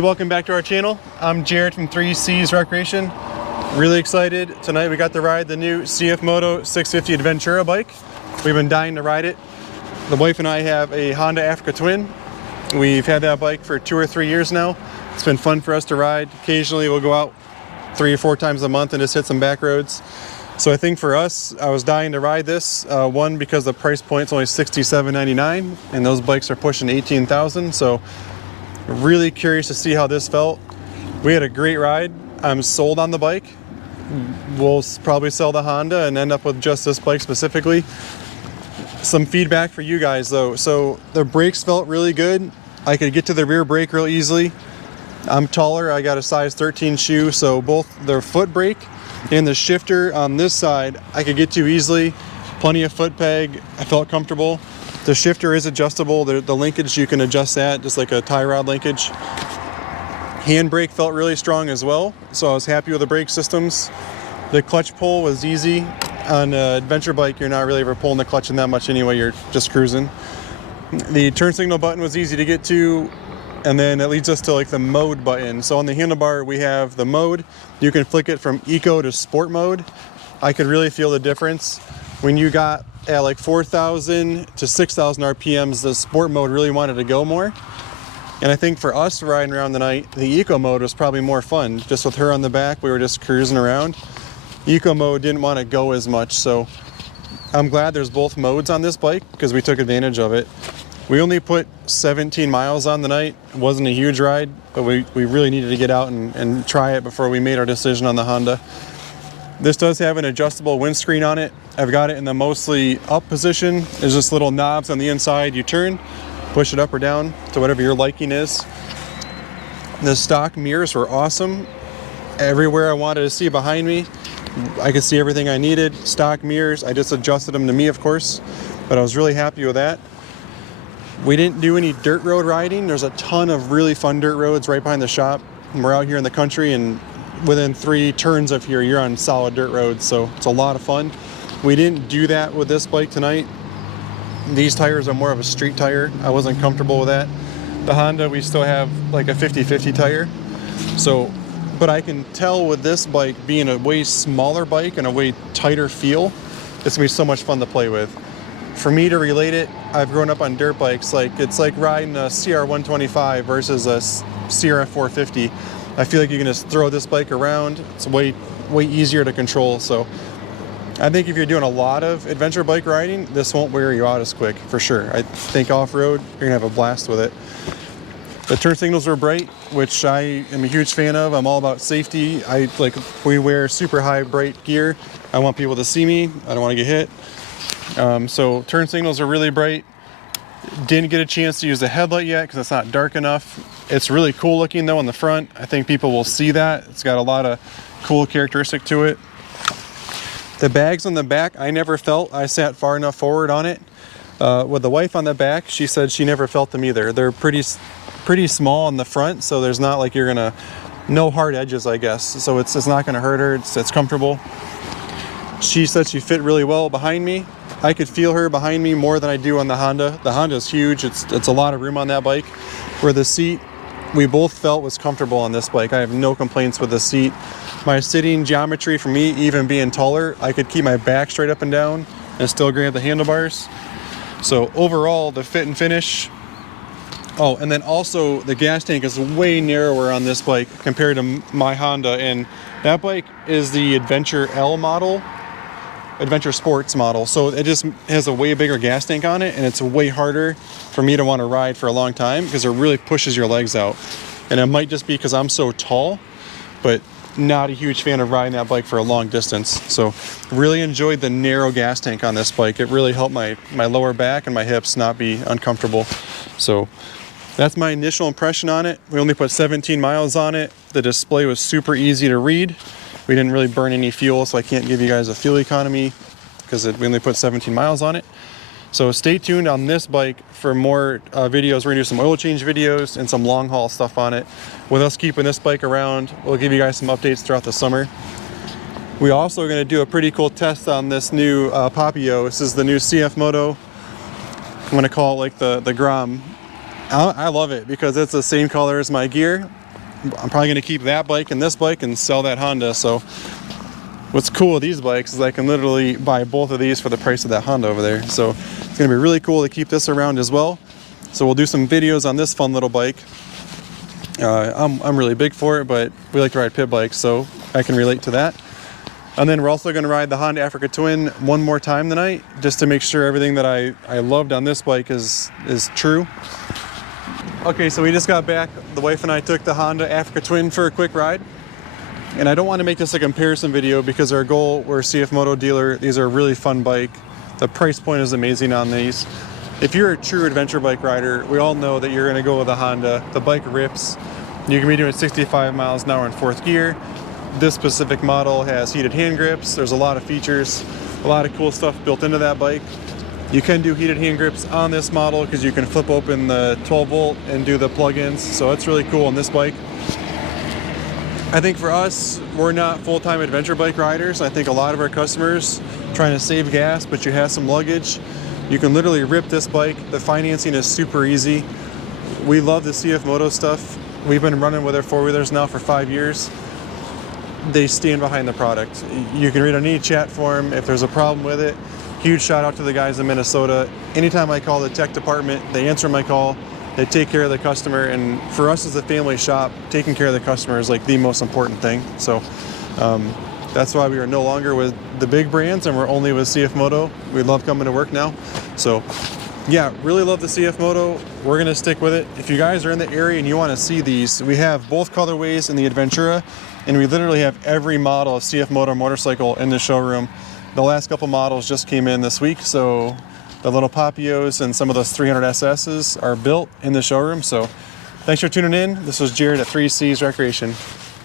Hey, welcome back to our channel. I'm Jared from 3C's Recreation. Really excited. Tonight we got to ride the new CFMoto 650 ADVentura bike. We've been dying to ride it. The wife and I have a Honda Africa Twin. We've had that bike for 2 or 3 years now. It's been fun for us to ride. Occasionally we'll go out 3 or 4 times a month and just hit some back roads. So I think for us, I was dying to ride this. One, because the price point's only $67.99 and those bikes are pushing $18,000. So really curious to see how this felt. We had a great ride. I'm sold on the bike. We'll probably sell the Honda and end up with just this bike specifically. Some feedback for you guys though. So the brakes felt really good. I could get to the rear brake real easily. I'm taller, I got a size 13 shoe, so both their foot brake and the shifter on this side I could get to easily. Plenty of foot peg, I felt comfortable. The shifter is adjustable, the linkage you can adjust that, just like a tie rod linkage. Handbrake felt really strong as well, so I was happy with the brake systems. The clutch pull was easy. On an adventure bike, you're not really ever pulling the clutch in that much anyway, you're just cruising. The turn signal button was easy to get to, and then that leads us to like the mode button. So on the handlebar, we have the mode. You can flick it from eco to sport mode. I could really feel the difference. When you got at like 4,000 to 6,000 RPMs, the sport mode really wanted to go more. And I think for us riding around the night, the eco mode was probably more fun. Just with her on the back, we were just cruising around. Eco mode didn't want to go as much, so I'm glad there's both modes on this bike because we took advantage of it. We only put 17 miles on the night. It wasn't a huge ride, but we really needed to get out and try it before we made our decision on the Honda. This does have an adjustable windscreen on it. I've got it in the mostly up position. There's just little knobs on the inside. You turn, push it up or down to whatever your liking is. The stock mirrors were awesome. Everywhere I wanted to see behind me, I could see everything I needed. Stock mirrors, I just adjusted them to me, of course, but I was really happy with that. We didn't do any dirt road riding. There's a ton of really fun dirt roads right behind the shop. And we're out here in the country, and within 3 turns of here, you're on solid dirt roads, so it's a lot of fun. We didn't do that with this bike tonight. These tires are more of a street tire. I wasn't comfortable with that. The Honda, we still have like a 50-50 tire. So, but I can tell with this bike being a way smaller bike and a way tighter feel, it's gonna be so much fun to play with. For me to relate it, I've grown up on dirt bikes. It's like riding a CR125 versus a CRF450. I feel like you can just throw this bike around. It's way easier to control. So I think if you're doing a lot of adventure bike riding, this won't wear you out as quick, for sure. I think off-road, you're gonna have a blast with it. The turn signals were bright, which I am a huge fan of. I'm all about safety. We wear super high bright gear. I want people to see me. I don't want to get hit. So turn signals are really bright. Didn't get a chance to use the headlight yet because it's not dark enough. It's really cool looking though on the front. I think people will see that. It's got a lot of cool characteristic to it. The bags on the back, I never felt I sat far enough forward on it. With the wife on the back, she said she never felt them either. They're pretty small on the front, so there's not like no hard edges, I guess. So it's not gonna hurt her, it's comfortable. She said she fit really well behind me. I could feel her behind me more than I do on the Honda. The Honda's huge, it's a lot of room on that bike. Where the seat, we both felt was comfortable on this bike. I have no complaints with the seat. My sitting geometry for me, even being taller, I could keep my back straight up and down and still grab the handlebars. So overall, the fit and finish. Oh, and then also the gas tank is way narrower on this bike compared to my Honda, and that bike is the Adventure L model, Adventure Sports model. So it just has a way bigger gas tank on it, and it's way harder for me to want to ride for a long time because it really pushes your legs out. And it might just be because I'm so tall, but not a huge fan of riding that bike for a long distance. So really enjoyed the narrow gas tank on this bike. It really helped my lower back and my hips not be uncomfortable. So that's my initial impression on it. We only put 17 miles on it. The display was super easy to read. We didn't really burn any fuel, so I can't give you guys a fuel economy because we only put 17 miles on it. So stay tuned on this bike for more videos. We're gonna do some oil change videos and some long haul stuff on it. With us keeping this bike around, we'll give you guys some updates throughout the summer. We also are gonna do a pretty cool test on this new Papio. This is the new CFMoto. I'm gonna call it like the Grom. I love it because it's the same color as my gear. I'm probably gonna keep that bike and this bike and sell that Honda. So what's cool with these bikes is I can literally buy both of these for the price of that Honda over there. So it's gonna be really cool to keep this around as well. So we'll do some videos on this fun little bike. I'm really big for it, but we like to ride pit bikes, so I can relate to that. And then we're also going to ride the Honda Africa Twin one more time tonight, just to make sure everything that I loved on this bike is true. Okay, so we just got back. The wife and I took the Honda Africa Twin for a quick ride. And I don't want to make this a comparison video because our goal, we're a CFMoto dealer. These are a really fun bike. The price point is amazing on these. If you're a true adventure bike rider, we all know that you're going to go with a Honda. The bike rips. You can be doing 65 miles an hour in fourth gear. This specific model has heated hand grips. There's a lot of features, a lot of cool stuff built into that bike. You can do heated hand grips on this model because you can flip open the 12 volt and do the plug-ins. So it's really cool on this bike. I think for us, we're not full-time adventure bike riders. I think a lot of our customers trying to save gas, but you have some luggage. You can literally rip this bike. The financing is super easy. We love the CFMoto stuff. We've been running with our four-wheelers now for 5 years. They stand behind the product. You can read on any chat forum if there's a problem with it. Huge shout out to the guys in Minnesota. Anytime I call the tech department, they answer my call. They take care of the customer, and for us as a family shop, taking care of the customer is like the most important thing. So that's why we are no longer with the big brands and we're only with CFMoto. We love coming to work now. So yeah, really love the CFMoto. We're gonna stick with it. If you guys are in the area and you wanna see these, we have both colorways in the ADVentura, and we literally have every model of CFMoto motorcycle in the showroom. The last couple models just came in this week, so the little Papios and some of those 300 SSs are built in the showroom. So thanks for tuning in. This was Jared at 3Cs Recreation.